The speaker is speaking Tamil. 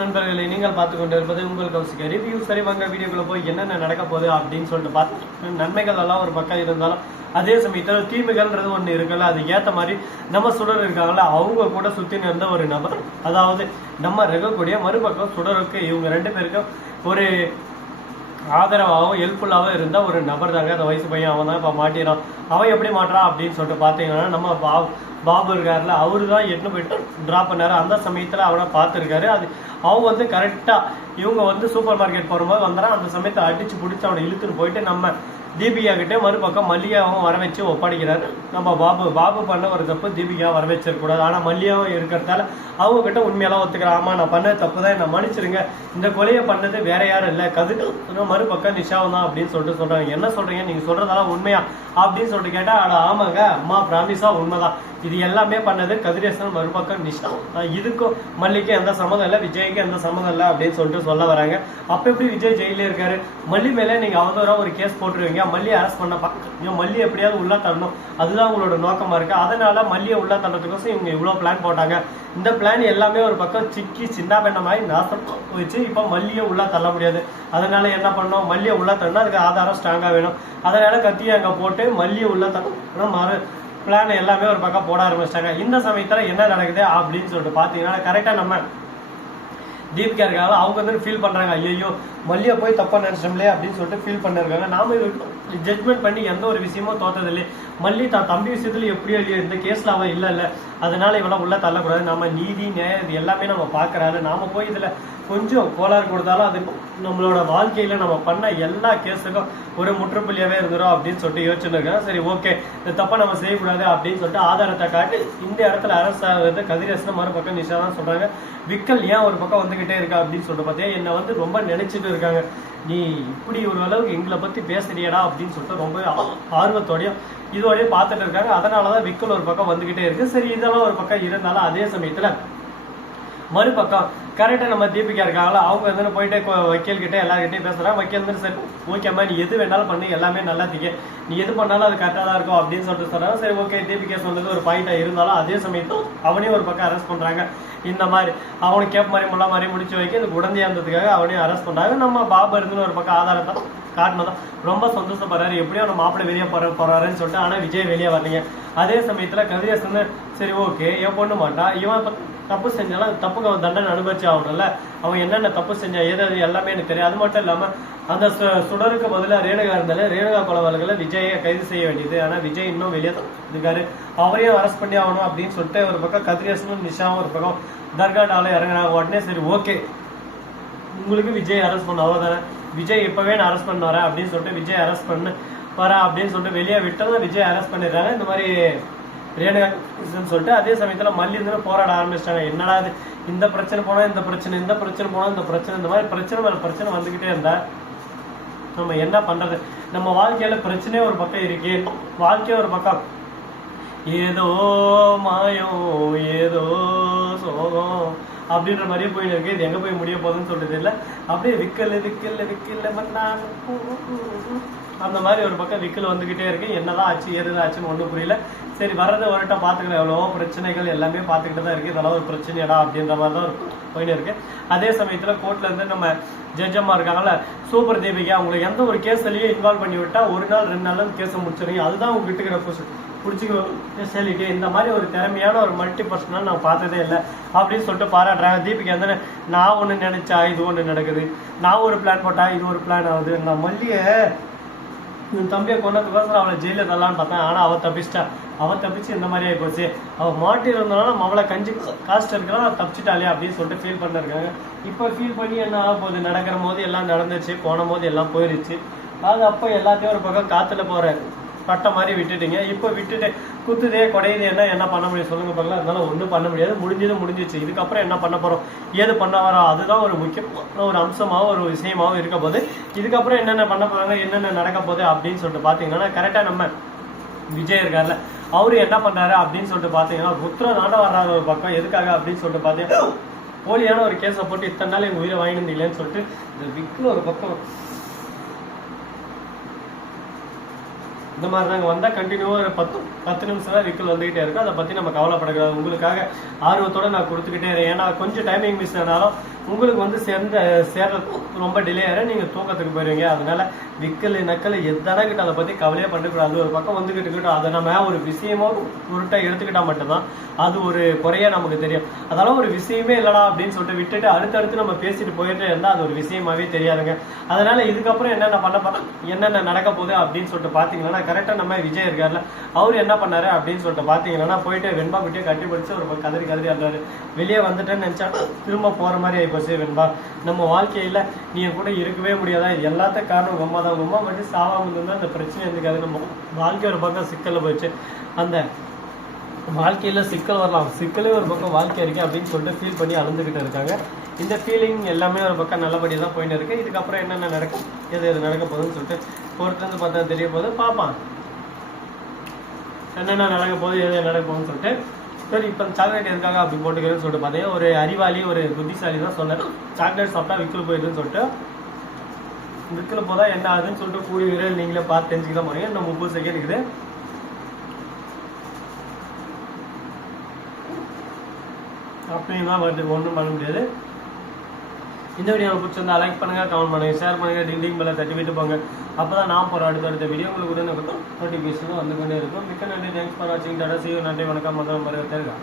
நண்பர்களை நீங்கள் பார்த்து கொண்டு இருப்பது உங்கள் கௌசிக ரிவ்யூ. சரி வாங்க வீடியோக்குள்ள போய் என்னென்ன நடக்க போகுது அப்படின்னு சொல்லிட்டு பார்த்து நன்மைகள் எல்லாம் ஒரு பக்கம் இருந்தாலும் அதே சமயத்தில் தீமைகள்ன்றது ஒன்று இருக்குல்ல, அது ஏற்ற மாதிரி நம்ம சுடர் இருக்காங்கல்ல அவங்க கூட சுற்றி இருந்த ஒரு நபர், அதாவது நம்ம இருக்கக்கூடிய மறுபக்கம் சுடருக்கு இவங்க ரெண்டு பேருக்கும் ஒரு ஆதரவாகவும் ஹெல்ப்ஃபுல்லாகவும் இருந்த ஒரு நபர் தாங்க அந்த வயசு பையன். அவன் தான் இப்போ மாட்டிறான். அவன் எப்படி மாட்டுறான் அப்படின்னு சொல்லிட்டு பார்த்தீங்கன்னா நம்ம பாபு இருக்காருல, அவரு தான் எட்டு போயிட்டு ட்ராப் பண்ணாரு. அந்த சமயத்தில் அவனை பார்த்துருக்காரு. அது அவங்க வந்து கரெக்டாக இவங்க வந்து சூப்பர் மார்க்கெட் போகும்போது வந்தாலும் அந்த சமயத்தை அடிச்சு பிடிச்சி அவனை இழுத்துட்டு போயிட்டு நம்ம தீபிகா கிட்டே மறுபக்கம் மல்லிகாவும் வர வச்சு ஒப்படைக்கிறாரு. நம்ம பாபு பண்ண ஒரு தப்பு தீபிகா வர வச்சிருக்கூடாது. ஆனால் மல்லிகாவும் இருக்கிறதால அவங்க கிட்ட உண்மையெல்லாம் ஒத்துக்கிறான். ஆமா நான் பண்ண தப்பு தான், என்ன மன்னிச்சிருங்க, இந்த கொலையை பண்ணது வேற யாரும் இல்லை, கதிர் மறுபக்கம் நிஷாவும் தான் அப்படின்னு சொல்லிட்டு சொல்றாங்க. என்ன சொல்றீங்க, நீங்க சொல்றதெல்லாம் உண்மையா அப்படின்னு சொல்லிட்டு கேட்டா, அட ஆமாங்க அம்மா பிராமிஸா உண்மைதான், இது எல்லாமே பண்ணது கதிரேசன் மறுபக்கம் நிஷா, இதுக்கும் மல்லிக்கு எந்த சம்மதம் இல்லை, விஜய்க்கு எந்த சம்மதம் இல்லை அப்படின்னு சொல்லிட்டு சொல்ல வராங்க. அப்ப எப்படி விஜய் ஜெயிலே இருக்காரு, மல்லி மேலே நீங்க அவதூறா ஒரு கேஸ் போட்டுருவீங்க, மல்லி அரெஸ்ட் பண்ண பாக்க மல்லி எப்படியாவது உள்ள தரணும், அதுதான் உங்களோட நோக்கமா இருக்கு. அதனால மல்லியை உள்ள தரத்துக்கோசம் இவங்க இவ்வளவு பிளான் போட்டாங்க. இந்த பிளான் எல்லாமே ஒரு பக்கம் சிக்கி சின்ன பெண்ணமாய் நாசம் வச்சு இப்ப மல்லியை உள்ள தள்ள முடியாது. அதனால என்ன பண்ணோம், மல்லியை உள்ள தரணும், அதுக்கு ஆதாரம் ஸ்ட்ராங்கா வேணும். அதனால கத்தியை அங்க போட்டு மல்லியை உள்ள தரணும் பிளான் எல்லாமே ஒரு பக்கம் போட ஆரம்பிச்சிட்டாங்க. இந்த சமயத்துல என்ன நடக்குது அப்படின்னு சொல்லிட்டு பாத்தீங்கன்னா கரெக்டா நம்ம தீபிகா இருக்காங்க, அவங்க வந்து ஃபீல் பண்றாங்க, ஐயோ மல்லியா போய் தப்பா நினைச்சோம்லே அப்படின்னு சொல்லிட்டு ஃபீல் பண்ணிருக்காங்க. நாம ஜட்மெண்ட் பண்ணி எந்த ஒரு விஷயமும் தோத்தது இல்லை. மல்லி தான் தம்பி விஷயத்துல எப்படியோ இல்லையோ இந்த கேஸ்ல அவன் இல்ல அதனால இவெல்லாம் உள்ள தள்ளக்கூடாது, நம்ம நீதி நியாயம் இது எல்லாமே நம்ம பாக்குறாரு, நாம போய் இதுல கொஞ்சம் கோளாறு கொடுத்தாலும் அது நம்மளோட வாழ்க்கையில நம்ம பண்ண எல்லா கேஸுக்கும் ஒரு முற்றுப்புள்ளியாவே இருந்துரும் அப்படின்னு சொல்லிட்டு யோசிச்சுருக்கேன். சரி ஓகே, இந்த தப்பா நம்ம செய்யக்கூடாது அப்படின்னு சொல்லிட்டு ஆதாரத்தை காட்டி இந்த இடத்துல அரசு ஆகுது கதிரேசன் மறுபக்கம் நிஷா தான் சொல்றாங்க. விக்கல் ஏன் ஒரு பக்கம் வந்துகிட்டே இருக்கா அப்படின்னு சொல்லிட்டு பார்த்தேன், என்னை வந்து ரொம்ப நினைச்சிட்டு இருக்காங்க, நீ இப்படி ஒரு அளவுக்கு எங்களை பத்தி பேசுறியடா அப்படின்னு சொல்லிட்டு ரொம்ப ஆர்வத்தோடையும் இதோடய பார்த்துட்டு இருக்காங்க. அதனாலதான் விக்கல் ஒரு பக்கம் வந்துகிட்டே இருக்கு. சரி இதெல்லாம் ஒரு பக்கம் இருந்தாலும் அதே சமயத்துல மறுபக்கம் கரெக்டா நம்ம தீபிகா இருக்காங்களா, அவங்க வந்து போயிட்டு வக்கீல் கிட்ட எல்லார்கிட்டையும் பேசுறாங்க. வக்கீல் வந்து சரி ஓகேம்மா நீ எது வேணாலும் பண்ணு, எல்லாமே நல்லா திக்க, நீ எது பண்ணாலும் அது கரெக்டாக தான் இருக்கும் அப்படின்னு சொல்லிட்டு சொல்றாங்க. சரி ஓகே, தீபிகா சொன்னது ஒரு பாயிண்டா இருந்தாலும் அதே சமயத்தில் அவனையும் ஒரு பக்கம் அரெஸ்ட் பண்றாங்க. இந்த மாதிரி அவனுக்கு கேப் மாதிரி முள்ள மாதிரி முடிச்சு வைக்க இந்த குழந்தையா இருந்ததுக்காக அவனையும் அரெஸ்ட் பண்றாங்க. நம்ம பாபு இருந்து ஒரு பக்கம் ஆதாரத்தை காட்டினதான் ரொம்ப சந்தோஷப்படுறாரு, எப்படியோ நம்ம மாப்பிள்ளை வெளியே போறாருன்னு சொல்லிட்டு. ஆனா விஜய் வெளியே வரலீங்க. அதே சமயத்துல கதிரேசன் சரி ஓகே என் பொண்ணு மாட்டான், இவன் தப்பு செஞ்சாலும் தப்புக்கு அவன் தண்டனை அனுபவிச்சு ஆகணும்ல, அவன் என்னென்ன தப்பு செஞ்சா எது எல்லாமே எனக்கு தெரியும். அது மட்டும் இல்லாம அந்த சுடருக்கு பதிலாக ரேணுகா இருந்தாலும் ரேணுகா கொலை விஜயை கைது செய்ய வேண்டியது. ஆனா விஜய் இன்னும் வெளியே இருக்காரு, அவரையும் அரெஸ்ட் பண்ணி ஆகணும் அப்படின்னு சொல்லிட்டு ஒரு பக்கம் கதிரேசனும் நிஷாவும் ஒரு பக்கம் தர்காடால இறங்குறாங்க. உடனே சரி ஓகே உங்களுக்கு விஜய் அரெஸ்ட் பண்ண அவ்வளவுதானே, விஜய் இப்பவே நான் அரெஸ்ட் பண்ண வரேன் அப்படின்னு சொல்லிட்டு விஜய் அரெஸ்ட் பண்ண வரேன் அப்படின்னு சொல்லிட்டு வெளியே விட்டதும் விஜய் அரெஸ்ட் பண்ணிடுறாங்க. இந்த மாதிரி ரேணுகா சொல்லிட்டு அதே சமயத்துல மல்லி இருந்து போராட ஆரம்பிச்சிட்டாங்க. என்னடா இந்த பிரச்சனை போனா இந்த பிரச்சனை, இந்த பிரச்சனை போனா இந்த பிரச்சனை, இந்த மாதிரி பிரச்சனை மேல பிரச்சனை வந்துகிட்டே இருந்தா நம்ம என்ன பண்றது, நம்ம வாழ்க்கையில பிரச்சனையே ஒரு பக்கம் இருக்கு, வாழ்க்கையே ஒரு பக்கம் ஏதோ மாயம் ஏதோ சோகம் அப்படின்ற மாதிரியே போயிட்டு இருக்கு. இது எங்க போய் முடிய போகுதுன்னு சொல்றது இல்லை, அப்படியே விக்கல் அந்த மாதிரி ஒரு பக்கம் விக்கல் வந்துகிட்டே இருக்கு. என்னதான் ஆச்சு ஏதுதான் ஆச்சுன்னு ஒன்றும் புரியல. சரி வர்றதை வரட்டும் பார்த்துக்கலாம், எவ்வளவோ பிரச்சனைகள் எல்லாமே பார்த்துக்கிட்டு தான் இருக்கு, இதெல்லாம் ஒரு பிரச்சனையடா அப்படின்ற மாதிரி தான் போயிட்டு இருக்கு. அதே சமயத்துல கோர்ட்ல இருந்து நம்ம ஜட்ஜம்மா இருக்காங்கல்ல சூப்பர் தீபிகா, அவங்களை எந்த ஒரு கேஸ்லயும் இன்வால்வ் பண்ணி விட்டா ஒரு நாள் 2 நாள் கேஸை முடிச்சிருங்க, அதுதான் உங்க கிட்ட பிடிச்சிக்க. இந்த மாதிரி ஒரு திறமையான ஒரு மல்டி பர்சனல் நான் பார்த்ததே இல்லை அப்படின்னு சொல்லிட்டு பாராட்டுறாங்க. தீபிகா வந்து நான் ஒண்ணு நினைச்சா இது ஒண்ணு நடக்குது, நான் ஒரு பிளான் போட்டா இது ஒரு பிளான் ஆகுது, நான் மல்லிய தம்பியை கொண்டதுக்கோசரம் அவளை ஜெயில தரலான்னு பார்த்தேன், ஆனா அவ தப்பிச்சிட்டா, அவ தப்பிச்சு இந்த மாதிரி ஆகி போச்சு, அவள் மாட்டி இருந்தாலும் அவளை கஞ்சி காஸ்ட் இருக்கலாம் தப்பிச்சிட்டாலே அப்படின்னு சொல்லிட்டு ஃபீல் பண்ணிருக்காங்க. இப்போ ஃபீல் பண்ணி என்ன ஆக போகுது, நடக்கிற போது எல்லாம் நடந்துச்சு, போன போது எல்லாம் போயிருச்சு. அது அப்போ எல்லாத்தையும் ஒரு பக்கம் காத்துல போற பட்டை மாதிரி விட்டுட்டீங்க, இப்போ விட்டுட்டு குத்துதே குடையுது என்ன பண்ண முடியும் சொல்லுங்க பார்க்கலாம். அதனால ஒன்றும் பண்ண முடியாது, முடிஞ்சிச்சு. இதுக்கப்புறம் என்ன பண்ண போறோம் ஏது பண்ண வரோம் அதுதான் ஒரு முக்கியமான ஒரு அம்சமாகவும் ஒரு விஷயமாகவும் இருக்க போது. இதுக்கப்புறம் என்னென்ன பண்ண போறாங்க என்னென்ன நடக்க போகுது அப்படின்னு சொல்லிட்டு பாத்தீங்கன்னா கரெக்டா நம்ம விஜய் இருக்காருல்ல அவரு என்ன பண்றாரு அப்படின்னு சொல்லிட்டு பாத்தீங்கன்னா ருத்ரன் தாண்ட வர்றாரு ஒரு பக்கம். எதுக்காக அப்படின்னு சொல்லிட்டு பாத்தீங்கன்னா போலியான ஒரு கேஸை போட்டு இத்தனை நாள் எங்க உயிரை வாங்கினீங்களேன்னு சொல்லிட்டு இந்த விக்கில் ஒரு பக்கம் இந்த மாதிரி நாங்கள் வந்தால் கண்டினியூவாக ஒரு 10 நிமிஷம் தான் விக்கல் வந்துகிட்டே இருக்கும். அதை பற்றி நம்ம கவலைப்படக்கூடாது. உங்களுக்காக ஆர்வத்தோடு நான் கொடுத்துக்கிட்டே இருக்கேன். ஏன்னா கொஞ்சம் டைமிங் மிஸ் ஆனாலும் உங்களுக்கு வந்து சேர்றது ரொம்ப டிலே ஆகிடும், நீங்கள் தூக்கத்துக்கு போயிடுவீங்க. அதனால விக்கல் நக்கல் எதனா கிட்ட அதை பற்றி கவலையே பண்ணக்கூடாது. ஒரு பக்கம் வந்துக்கிட்டு அதை நம்ம ஒரு விஷயமோ உருட்டை எடுத்துக்கிட்டா மட்டும்தான் அது ஒரு குறையா நமக்கு தெரியும். அதெல்லாம் ஒரு விஷயமே இல்லடா அப்படின்னு சொல்லிட்டு விட்டுட்டு அடுத்தடுத்து நம்ம பேசிட்டு போயிட்டே இருந்தால் அது ஒரு விஷயமாவே தெரியாதுங்க. அதனால இதுக்கப்புறம் என்னென்ன பண்ண போறோம், என்னென்ன நடக்க போகுது அப்படின்னு சொல்லிட்டு பார்த்தீங்கன்னா கரெக்டாக நம்ம விஜய் இருக்காருல, அவர் என்ன பண்ணாரு அப்படின்னு சொல்லிட்டு பார்த்தீங்கன்னா போயிட்டு வெண்பா கிட்டே கட்டி பிடிச்சி ஒரு கதறி ஆடுறாரு. வெளியே வந்துட்டேன்னு நினச்சா திரும்ப போகிற மாதிரி ஆகிப்போச்சு. வெண்பா, நம்ம வாழ்க்கையில் நீ கூட இருக்கவே முடியாதா, இது எல்லாத்துக்கும் காரணம் உங்கள் அம்மா தான். உங்கள் அம்மா மட்டும் சாவாமல் இருந்தால் அந்த பிரச்சனை இருந்துக்காது. நம்ம வாழ்க்கை ஒரு பக்கம் சிக்கலில் போயிடுச்சு, அந்த வாழ்க்கையில் சிக்கல் வரலாம், சிக்கலே ஒரு பக்கம் வாழ்க்கை இருக்கு அப்படின்னு சொல்லிட்டு ஃபீல் பண்ணி அழுந்துக்கிட்டு இருக்காங்க. இந்த ஃபீலிங் எல்லாமே ஒரு பக்கம் நல்லபடியாக தான் போயின்னு இருக்கு. இதுக்கப்புறம் என்னென்ன நடக்கும், எது நடக்க போகுதுன்னு சொல்லிட்டு பொறுத்திருந்து பார்த்தா தெரிய போகுது. பார்ப்பான் என்னென்ன நடக்க போகுது, எது நடக்க போகுதுன்னு சொல்லிட்டு. சரி, இப்போ சாக்லேட் எதுக்காக அப்படி போட்டுக்கிறேன்னு சொல்லிட்டு பார்த்தீங்கன்னா ஒரு அறிவாளி ஒரு புத்திசாலி தான் சொன்னார், சாக்லேட் சாப்பிட்டா விக்கல் போயிடுதுன்னு சொல்லிட்டு. விக்கல் போதா என்ன ஆகுதுன்னு சொல்லிட்டு கூடிய விரைவில் நீங்களே பார்த்து தெரிஞ்சுக்க தான் போறீங்க. இன்னும் 30 செகண்ட் இருக்குது. அப்படின்லாம் வருது, ஒன்றும் பண்ண முடியாது. இந்த வீடியோ பிடிச்சிருந்தா லைக் பண்ணுங்க, கமெண்ட் பண்ணுங்க, ஷேர் பண்ணுங்க, டிண்டிங் பெல்லை தட்டி விட்டு போங்க. அப்பதான் நான் போகிற அடுத்த வீடியோ உங்களுக்கு கூட நோட்டிஃபிகேஷனும் வந்து கொண்டே இருக்கும். மிக்க நன்றி, தேங்க்ஸ் ஃபார் வாட்சிங். டாடா, see you, நன்றி, வணக்கம், மதம், மருகத்தேர்கா.